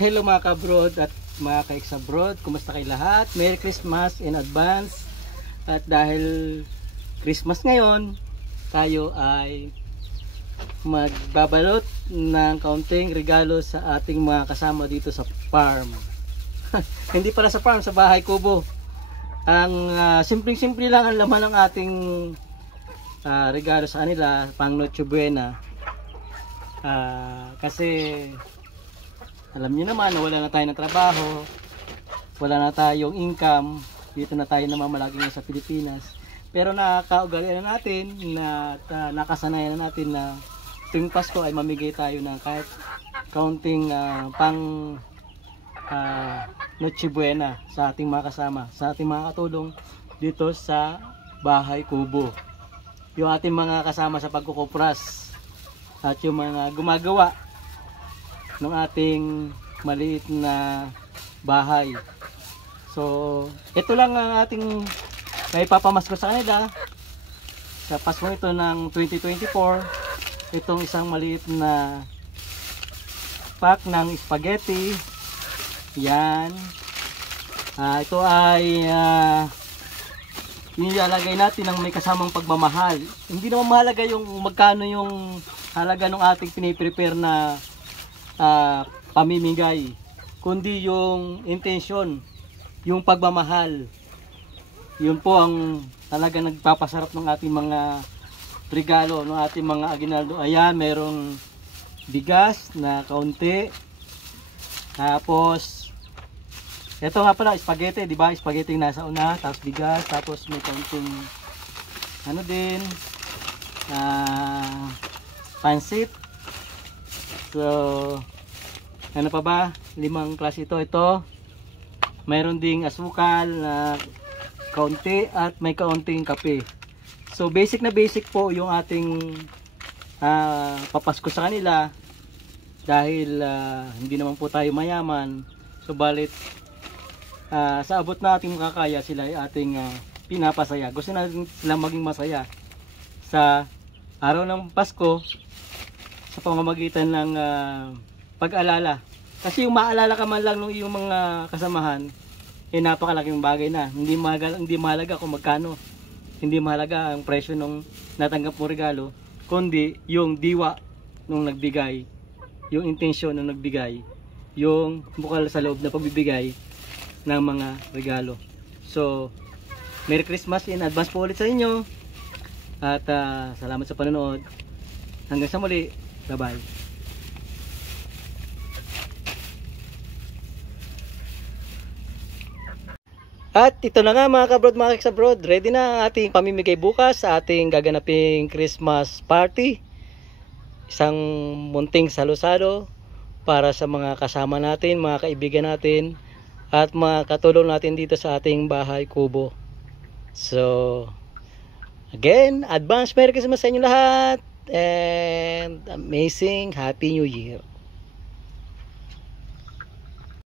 Hello mga ka-abroad at mga ka-ex-abroad, kumusta kayo lahat? Merry Christmas in advance. At dahil Christmas ngayon, tayo ay magbabalot ng kaunting regalo sa ating mga kasama dito sa farm. Hindi pala sa farm, sa bahay kubo. Ang simpleng-simple lang ang laman ng ating regalo sa kanila, pang Noche Buena. Kasi alam niyo naman na wala na tayo ng trabaho, wala na tayong income, dito na tayo namamalagi sa Pilipinas. Pero nakakaugalian na natin na nakasanayan na natin na tuwing Pasko ay mamigay tayo ng kahit kaunting pang Noche Buena sa ating mga kasama, sa ating mga katulong dito sa bahay kubo. Yung ating mga kasama sa pagkukupras at yung mga gumagawa ng ating maliit na bahay. So, ito lang ang ating may papamasko sa kanila sa Pasko ito ng 2024. Itong isang maliit na pack ng spaghetti. Yan. Ito ay nilalagay natin ng may kasamang pagmamahal. Hindi naman mahalaga yung magkano yung halaga ng ating piniprepare na pamimigay, kundi yung intention, yung pagmamahal. Yun po ang talaga nagpapasarap ng ating mga regalo, ng ating mga aginaldo. Ayan, merong bigas na kaunti. Tapos ito nga pala, spaghetti, di ba? Spaghetti yung nasa una, tapos bigas, tapos may kaunting ano din, pansit. So, ano pa ba? 5 klase ito. Ito, mayroon ding asukal na kaunti at may kaunting kape. So, basic na basic po yung ating papasko sa kanila dahil hindi naman po tayo mayaman. So, balit sa abot na ating makakaya, sila ay ating pinapasaya. Gusto natin sila maging masaya sa araw ng Pasko sa pamamagitan ng pag-alala. Kasi yung maalala ka man lang ng iyong mga kasamahan, napakalaking bagay na. Hindi mahalaga kung magkano, hindi mahalaga ang presyo ng natanggap mo regalo, kundi yung diwa nung nagbigay, yung intensyon nung nagbigay, yung bukal sa loob na pagbibigay ng mga regalo. So, Merry Christmas in advance po ulit sa inyo. At salamat sa panonood. Hanggang sa muli. Bye-bye. At ito na nga mga ka-abroad, mga ex-abroad, ready na ang ating pamimigay bukas sa ating gaganaping Christmas party. Isang munting salo-salo para sa mga kasama natin, mga kaibigan natin, at mga katulong natin dito sa ating bahay kubo. So, again, advance Merry Christmas sa inyo lahat, and amazing Happy New Year.